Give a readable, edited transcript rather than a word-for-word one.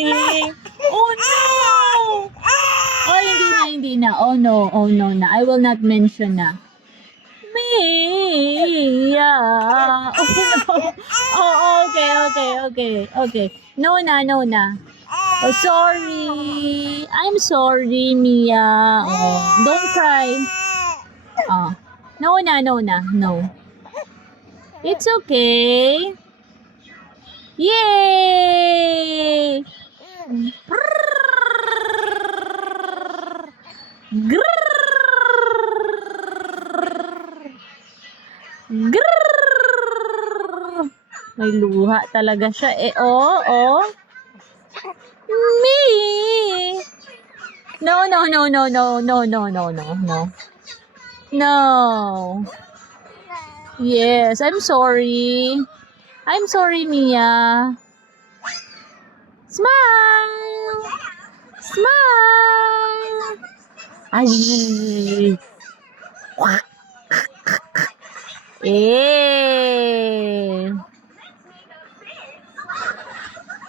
crying. Oh no! Oh, hindi na. Oh no na. I will not mention na. Mia. Oh no. Oh, okay. No na. Oh, sorry. I'm sorry, Mia. Oh, don't cry. Oh. No na. No. It's okay. Yay! Grrrr. May luha talaga siya eh. Oh. Me. No. No. Yes, I'm sorry. I'm sorry, Mia. Smile. Ay. Eh.